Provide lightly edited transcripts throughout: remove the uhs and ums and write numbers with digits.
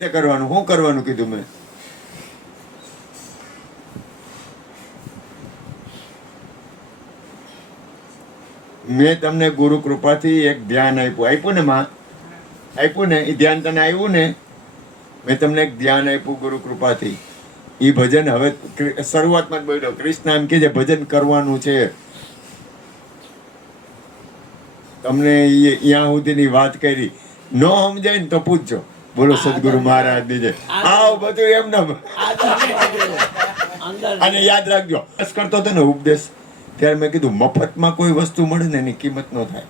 કરવાનું શું કરવાનું કીધું મેં તમને ગુરુ કૃપાથી એક ધ્યાન આપ્યું ને માં આપ્યું ને એ ધ્યાન તને આવ્યું ને મેં તમને એક ધ્યાન આપ્યું ગુરુ કૃપાથી એ ભજન હવે શરૂઆતમાં જ બોલ્યો કૃષ્ણ એમ કે જે ભજન કરવાનું છે તમને અહીંયા સુધીની વાત કરી ન સમજાય ને તો પૂછજો બોલો સદગુરુ મહારાજ ની જય આવ બધું એમને અને યાદ રાખજો કરતો હતો ને ઉપદેશ ત્યારે મેં કીધું મફતમાં કોઈ વસ્તુ મળે ને એની કિંમત ન થાય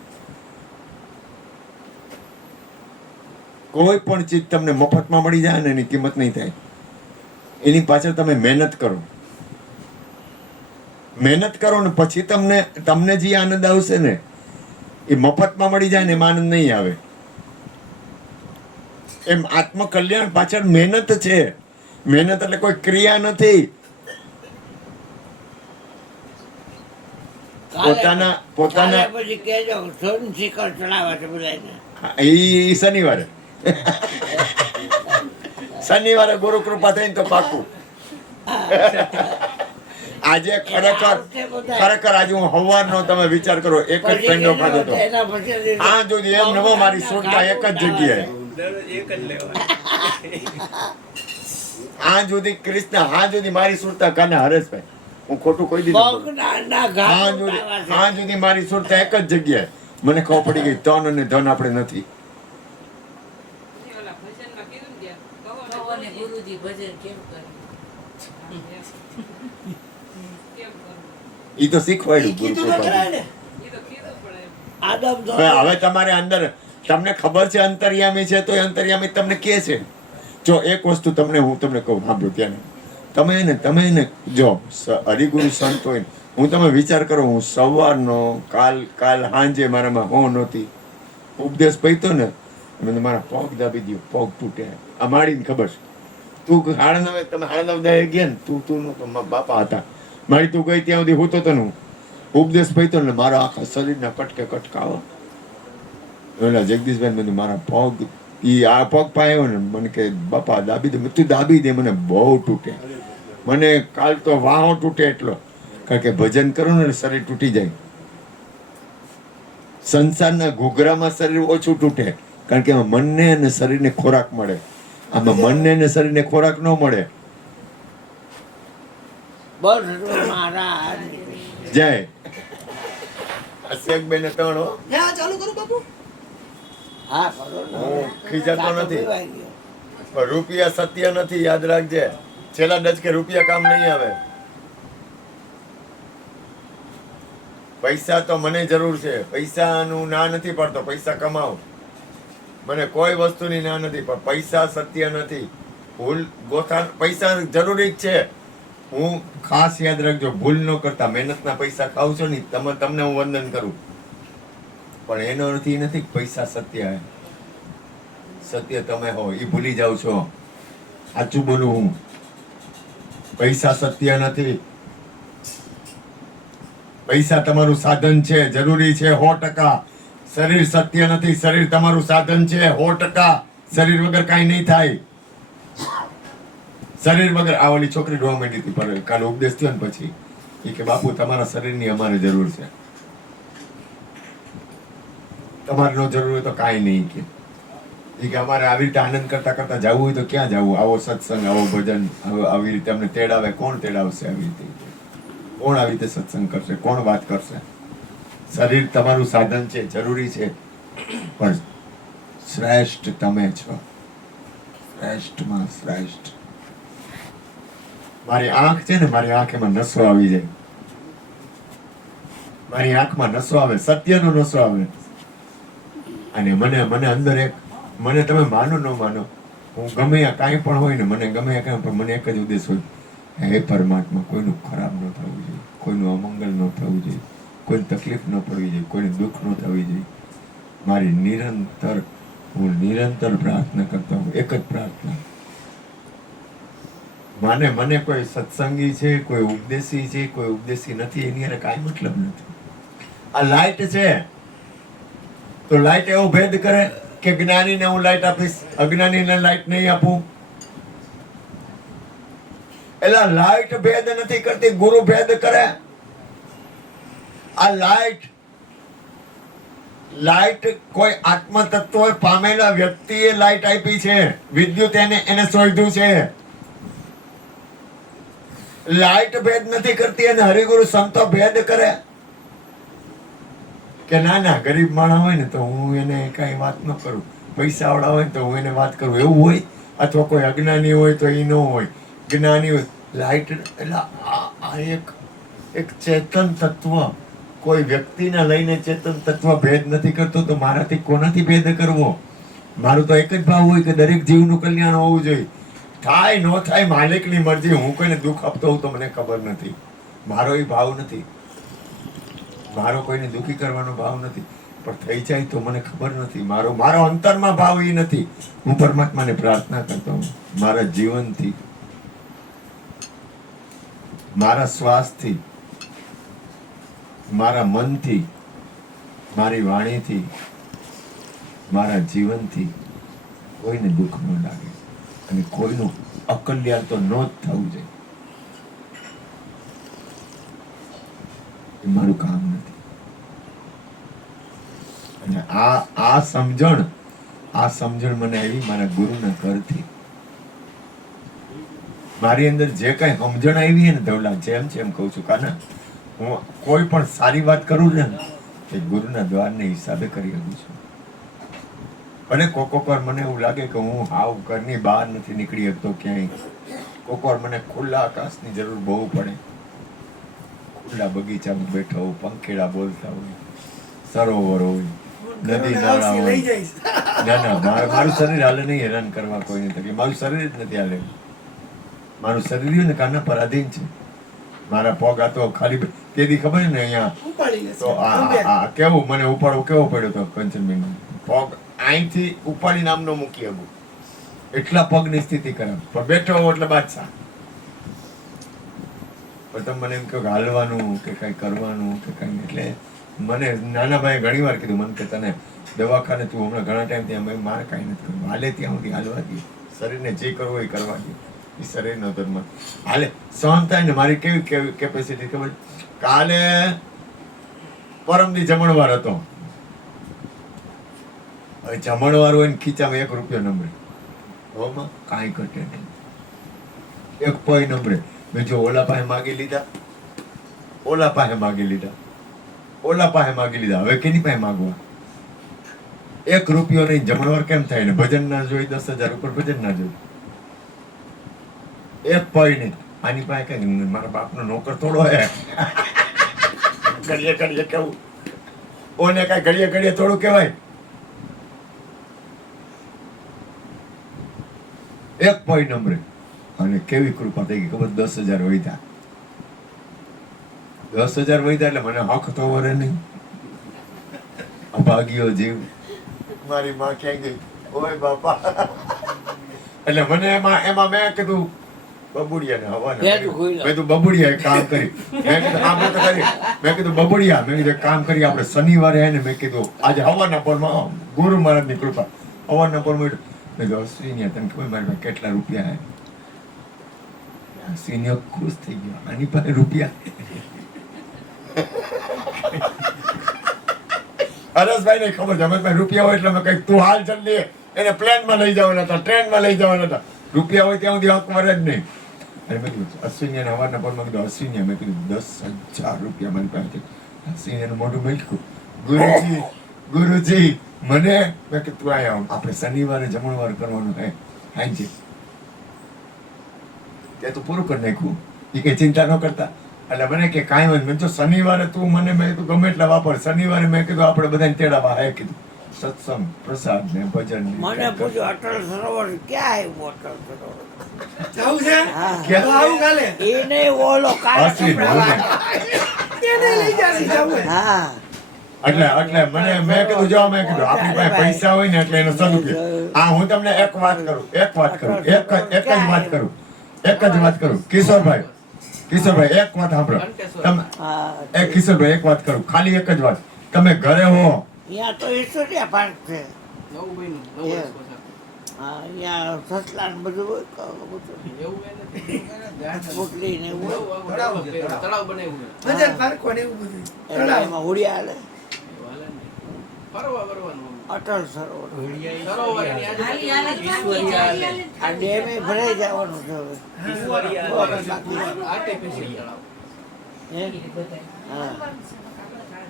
કોઈ પણ ચીજ તમને મફતમાં મળી જાય ને એની કિંમત નહીં થાય એની પાછળ તમે મહેનત કરો ને પછી તમને જે આનંદ આવશે ને એ મફતમાં મળી જાય ને એમાં આનંદ નહીં આવે એમ આત્મકલ્યાણ પાછળ મહેનત છે મહેનત એટલે કોઈ ક્રિયા નથી પોતાના શનિવારે ગુરુ કૃપા થઈને તો પાકું આજે ખરેખર આજે હું હવારનો તમે વિચાર કરો એક જ પેંડો ખાધો હતો આ જોઈ એમ નવો મારી સુરતા એક જ જગ્યાએ આ સુધી કૃષ્ણ હા સુધી મારી સુરતા કાને હરેશભાઈ હું ખોટું કહી દીધું હા સુધી મારી સુરતા એક જ જગ્યાએ મને ખબર પડી ગઈ તન અને ધન આપણે નથી ઈ તો શીખવાડ્યું હવે તમારે અંદર તમને ખબર છે અંતર્યામી છે તો અંતર્યામી તમને કે છે જો એક વસ્તુ હું તમને કહું સાંભળો ત્યાં તમે ને જો હરિગુરુ સંત હોય હું તમે વિચાર કરો હું સવારનો કાલ સાંજે મારામાં હું નહોતી ઉપદેશ પૈતો ને મને મારા પગ દાબી દો પગ તૂટે આ માડીને ખબર છે તું તમે 9:30 ગયા ને તું નતો બાપા હતા મારી તું ગઈ ત્યાં સુધી હું તો તને ઉપદેશ પૈતો ને મારા આખા શરીરના કટકે કટકાવો ઓલા જગદીશભાઈ મને મારા પગ આ પગ પાયો ને મને કે બાપા દાબી દે તું દાબી દે મને બહુ તૂટે મને કાલ તો વાહો તૂટે એટલો કારણ કે ભજન કરો ને શરીર તૂટી જાય સંસારના ઘૂઘરામાં શરીર ઓછું તૂટે કારણ કે મનને અને શરીરને ખોરાક મળે આમાં મનને અને શરીરને ખોરાક ન મળે જય અશેકબેન ત્રણ ચાલુ કરું બાપુ ખીજાતો નથી રૂપિયા સત્ય નથી યાદ રાખજે છેલ્લા ડચકે રૂપિયા કામ નહીં આવે પૈસા તો મને જરૂર છે પૈસાનું ના નથી પડતો પૈસા કમાઓ મને કોઈ વસ્તુની ના નથી પણ પૈસા સત્ય નથી ભૂલ ગોથા પૈસા જરૂરી જ છે હું ખાસ યાદ રાખજો ભૂલ ન કરતા મહેનતના પૈસા ખાવ છો ને તમને હું વંદન કરું પણ એનો અર્થ એ નથી પૈસા સત્ય સત્ય તમે હો એ ભૂલી જાવ છો સાચું બોલું હું પૈસા સત્ય નથી પૈસા તમારું સાધન છે જરૂરી છે 100%. શરીર સત્ય નથી શરીર તમારું સાધન છે 100%. શરીર વગર કાંઈ નહીં થાય શરીર વગર આ ઓલી છોકરી રોવા માંડી હતી પણ કાલે ઉપદેશ થયો ને પછી એ કે બાપુ તમારા શરીરની અમારે જરૂર છે તમારે નો જરૂર હોય તો કાંઈ નહીં કે અમારે આવી રીતે આનંદ કરતા કરતા જવું હોય તો ક્યાં જવું આવો સત્સંગ આવો ભજન આવી રીતે અમને તેડાવે કોણ તેડાવશે આવી રીતે કોણ આવી રીતે સત્સંગ કરશે કોણ વાત કરશે શરીર તમારું સાધન છે જરૂરી છે પણ શ્રેષ્ઠ તમે છો શ્રેષ્ઠમાં શ્રેષ્ઠ મારી આંખ છે ને મારી આંખ એમાં નસો આવી જાય મારી આંખમાં નસો આવે સત્યનો નસો આવે અને મને અંદર મને તમે માનો ન માનો હું ગમે કાંઈ પણ હોય ને મને ગમે કાંઈ પણ મને એક જ ઉદ્દેશ હોય હે પરમાત્મા કોઈનું ખરાબ ન થવું જોઈએ કોઈનું અમંગલ ન થવું જોઈએ કોઈને તકલીફ ન પડવી જોઈએ કોઈને દુઃખ ન થવી જોઈએ મારી નિરંતર પ્રાર્થના કરતા હું એક જ પ્રાર્થના મને કોઈ સત્સંગી છે કોઈ ઉપદેશી છે કોઈ ઉપદેશી નથી એની એને કાંઈ મતલબ નથી આ લાઈટ છે તો લાઈટ એવો ભેદ કરે કે જ્ઞાનીને હું લાઈટ આપીશ, અજ્ઞાનીને લાઈટ નહીં આપું? એટલે લાઈટ ભેદ નથી કરતી, ગુરુ ભેદ કરે. આ લાઈટ કોઈ આત્મ તત્વ પામેલા વ્યક્તિએ લાઈટ આપી છે, વિદ્યુત એને શોધ્યું છે. લાઈટ ભેદ નથી કરતી અને હરિગુરુ સંતો ભેદ કરે કે ના ના ગરીબ માણસ હોય ને તો હું એને કઈ વાત ન કરું, પૈસા વાળા હોય ને તો હું એને વાત કરું, એવું હોય. અથવા કોઈ અજ્ઞાની હોય તો એ ન હોય, જ્ઞાની હોય. લાઈટ એટલે આ એક ચેતન તત્વ, કોઈ વ્યક્તિને લઈને ચેતન તત્વ ભેદ નથી કરતો, તો મારાથી કોનાથી ભેદ કરવો? મારું તો એક જ ભાવ હોય કે દરેક જીવનું કલ્યાણ હોવું જોઈએ. થાય ન થાય માલિકની મરજી. હું કોઈને દુઃખ આપતો હોઉં તો મને ખબર નથી, મારો એ ભાવ નથી, મારો કોઈને દુઃખી કરવાનો ભાવ નથી. પણ થઈ જાય તો મને ખબર નથી, મારો અંતરમાં ભાવ એ નથી. હું પરમાત્માને પ્રાર્થના કરતો હું મારા જીવનથી, મારા શ્વાસથી, મારા મનથી, મારી વાણીથી, મારા જીવનથી કોઈને દુઃખ ન લાગે અને કોઈનું અકલ્યાણ તો ન જ થવું જોઈએ. એ મારું કામ નથી. અને આ સમજણ મને આવી મારા ગુરુના ઘરથી. મારી અંદર જે કઈ સમજણ આવી ને ધવલા, જેમ કહું છું કાના, હું કોઈ પણ સારી વાત કરું ને તે ગુરુના દ્વારને હિસાબે કરી શકું છું. અને કોક વાર મને એવું લાગે કે હું હાવ ઘરની બહાર નથી નીકળી શકતો ક્યાંય. કોક વાર મને ખુલ્લા આકાશની જરૂર બહુ પડે. ખુલ્લા બગીચામાં બેઠો હોઉં, પંખેડા બોલતા હોય, સરોવર હોય, નદી નાળા હોય. ના મારું શરીર હાલે નહીં, હેરાન કરવા કોઈને તકલીફ. મારું શરીર જ નથી હાલે. મારું શરીર ને કાના પર આધીન છે. મારા પગ આ તો ખાલી તેથી ખબર ને અહીંયા તો આ કેવું મને ઉપાડવો કેવો પડ્યો તો કંચનબેન. પગ અહીંથી ઉપાડી નામનો મૂકી શકું એટલા પગની સ્થિતિ ખરાબ. પણ બેઠો હોઉં એટલે બાદશાહ. પણ તમે મને એમ કહો કે હાલવાનું કે કઈ કરવાનું કે કઈ, એટલે મને નાના ભાઈ ઘણી વાર કીધું મને કે તને દવાખાને તું હમણાં ઘણા ટાઈમ ત્યાં મારે કાંઈ નથી કરવું, હાલે ત્યાં સુધી હાલવા દે, શરીરને જે કરવું એ કરવા દે. એ શરીરનો ધર્મ હાલે સહન થાય ને. મારી કેવી કેપેસિટી ખબર? કાલે પરમદી જમણવાર હતો. હવે જમણવાર હોય ને ખીચામાં 1 રૂપિયો નંબરે, હોમાં કાંઈ ઘટે નહીં. 1 પૈ નંબરે. મેં જો ઓલા પાસે માગી લીધા, ઓલા પાસે માગી લીધા, ઓલા પાસે માગી લીધા. હવે કેની પાસે માગવા? 1 રૂપિયો નહીં. જમણવાર કેમ થાય ને? ભજન ના જોઈ 10,000 ઉપર ભજન ના જોઈ. 1 પૈ નહીં. આની પાસે કઈ મારા બાપનો નોકર થોડો હે ઘડીએ કેવું ઓને કઈ ઘડીએ થોડું કહેવાય. 1 પૈ નંબરે. અને કેવી કૃપા થઈ ગઈ ખબર? 10,000 વધ્યા. 10,000 વધ્યા એટલે મને હક તો વરે નહીં. અભાગ્યો જીવ. મારી માં ક્યાં ગઈ? ઓય બાપા. એટલે મને એમાં મેં કીધું બબુડિયાને હવાના. મેં કીધું બબુડિયા કામ કરી. મેં કીધું આમ તો કરી. મેં કીધું બબુડિયા, મેં કીધું કામ કરી આપણે શનિવારે હે ને, મેં કીધું આજે હવાના પરમાં ગુરુ મહારાજની કૃપા હવાના પરમાં. મેં કીધું અશ્વિની તને ખબર મારી પાસે કેટલા રૂપિયા હે? અશ્વિની ખુશ થઈ ગયો. આની પાસે રૂપિયા. હરેશભાઈ ને ખબર છે અમે પાસે રૂપિયા હોય એટલે અમે કઈક તું હાલ જલ્દી એને પ્લેનમાં લઈ જવાના હતા, ટ્રેનમાં લઈ જવાના હતા. રૂપિયા હોય ત્યાં સુધી હક વરે જ નહીં. અને મેં કીધું અશ્વિની હવાના પરમાં કીધું અશ્વિની, મેં કીધું 10,000 રૂપિયા મારી પાસે. અશ્વિની મોઢું મેલ્યું. ગુરુજી મને મેં કીધું તું આયા આપણે શનિવારે જમણવાર કરવાનું હે હાજી તે તો પૂરું કરી નાખ્યું. એ કઈ ચિંતા ન કરતા. એટલે મને કે કાંઈ વાંધો મેં તો શનિવારે તું મને મેં કીધું ગમે એટલા વાપર. શનિવારે મેં કીધું આપણે બધાને તેડાવા હે કીધું સત્સંગ પ્રસાદ ને ભજન. મને પૂછ્યું અટલ સરોવર ક્યાં આવ્યું? અટલ સરોવર જવું છે ક્યાં? આવું કાલે એ નહીં ઓલો કાળા અશ્વિન, કપડાવાળો. તેને લઈ જાસી જવું હા એટલે મને મેં કીધું જો મેં કીધું આપણી પાસે પૈસા હોય ને એટલે એનો સદુપયોગ. હા હું તમને એક જ વાત કરું કિશોરભાઈ એક વાત સાંભળો તમે. કિશોરભાઈ એક વાત કરું, ખાલી એક જ વાત. તમે ઘરે હો અહીંયા તો ઈશ્વરિયા પાર્ક છે. નવું બન્યું, નવ એ. વર્ષ પછી. હા, અહીંયા સસલા ને બધું હોય, કબૂતર. એવું કઈ નથી. પોટલી ને એવું હોય. નવું આખું ડેવલપ કર્યું. તળાવ બનાવ્યું છે. ભજન પાર્કો ને એવું બધું એટલે તળાવ. એમાં હોડિયા હાલે. એવું હાલે ને. ફરવાનું. અટલ સરોવર. સરોવર એની આજુબાજુ આ ડેમે ભરાઈ જવાનું છે હવે. આર્ટિફિશિયલ તળાવ. હે? હા.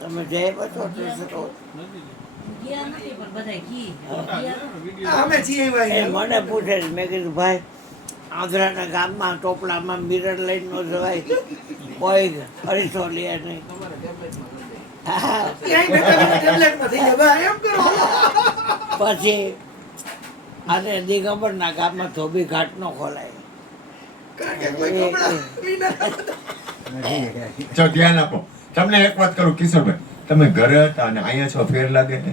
તમે જઈ બચો અટલ સરોવર. હા, અમે છીએ એ ભાઈ મને પૂછે છે, મેં કીધું ભાઈ આંધ્રાના ગામમાં ટોપલામાં મિરર લઈને નો જવાય, કોઈ અરીસો લે નહીં. તમારે ટેબ્લેટમાં કરી દે. હા. ત્યાં બેઠા બેઠા ટેબ્લેટમાં થઈ જાય ભાઈ એમ કરો પછી અને દિગંબરના ગામમાં ધોબી ઘાટ નો ખોલાય. કારણ કે કોઈ કપડા વિના જો ધ્યાન આપો. તમને એક વાત કરું કિશોરભાઈ, તમે ઘરે હતા અને અહીંયા છો, ફેર લાગે છે?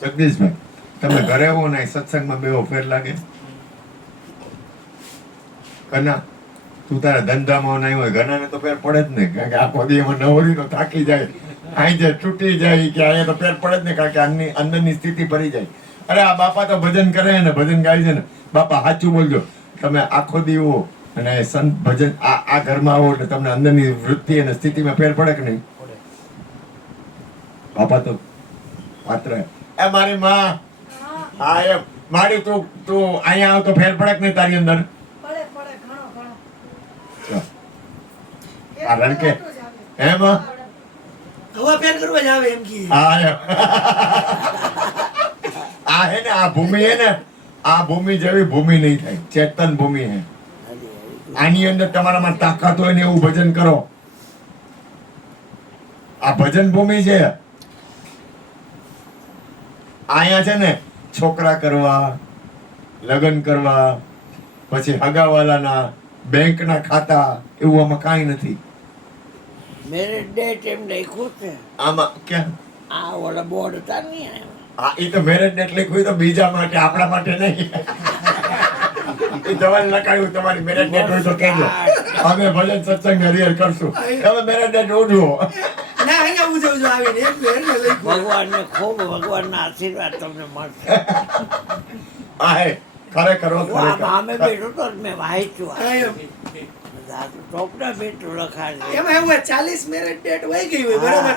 જગદીશભાઈ, તમે ઘરે હો ને અહીં સત્સંગમાં બેહો, ફેર લાગે? કના તું તારા ધંધામાં નહીં હોય, ઘનાને તો ફેર પડે જ નહીં, કારણ કે આખો દી એમાં નવરીનો થાકી જાય, અહીં જે તૂટી જાય કે અહીંયા તો ફેર પડે જ નહીં, કારણ કે આની અંદરની સ્થિતિ ભરી જાય. અરે આ બાપા તો ભજન કરે ને, ભજન ગાય છે ને. બાપા સાચું બોલજો, તમે આખો દી હો અને સંત ભજન આ ઘરમાં આવો એટલે તમને અંદરની વૃત્તિ અને સ્થિતિમાં ફેર પડે કે નહીં? બાપા તો પાત્ર એ મારી માં, હા એમ મારી તું અહીંયા આવ તો ફેર પડે કે નહીં તારી અંદર? આ રણકે એમ હવા ફેર કરવા જ આવે એમ કે હા એમ આ હે ને આ ભૂમિ હે ને, આ ભૂમિ જેવી ભૂમિ નહીં થાય, ચેતન ભૂમિ હે. આની અંદર તમારામાં તાકાત હોય ને એવું ભજન કરો. આ ભજન ભૂમિ છે. અહીંયા છે ને છોકરા કરવા, લગ્ન કરવા, પછી હગાવાલાના બેંકના ખાતા, એવું આમાં કાંઈ નથી. મેરેજ ડેટ એમ લખ્યું છે. આમાં ક્યાં? આ ઓલા બોર્ડ હતા ને હા, એ તો મેરેજ ડેટ લખ્યું તો બીજા માટે, આપણા માટે નહીં. એ તમારે લખાયું, તમારી મેરેજ ડેટ હોય તો કહેજો, અમે ભજન સત્સંગ હરિહર કરશું. તમે મેરેજ ડેટ ઉજવો. ના અહીંયા ઉજવજો આવીને એટલે લઈ ભગવાનને ખૂબ ભગવાનના આશીર્વાદ તમને મળશે. આ હે ખરેખર હો, હું આમ ખરેખર. આમે બેઠો તો ને મેં વાંચ્યું આ. એમ. ટોપના બેઠું લખાય છે. એમાં એવું હોય 40 મેરેજ ડેટ વહી ગઈ હોય બરાબર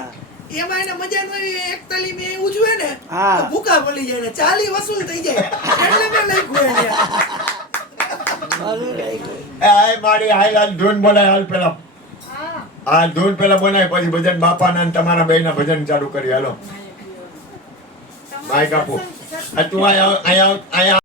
એમાં એને મજા ન હોય 41 મે ઉજવે ને હા. તો ભૂકા પડી જાય ને 40 વસૂલ થઈ જાય એટલે મેં લખ્યું એને બધું રહી ગયું. એ હાય મારી હાય હાલ ધૂન બોલાય, હાલ પેલા આ ધૂન પેલા બોલાય, પછી ભજન બાપાના અને તમારા બેયના ભજન ચાલુ કરી. હાલો માઈક આપો. આ તું અહીંયા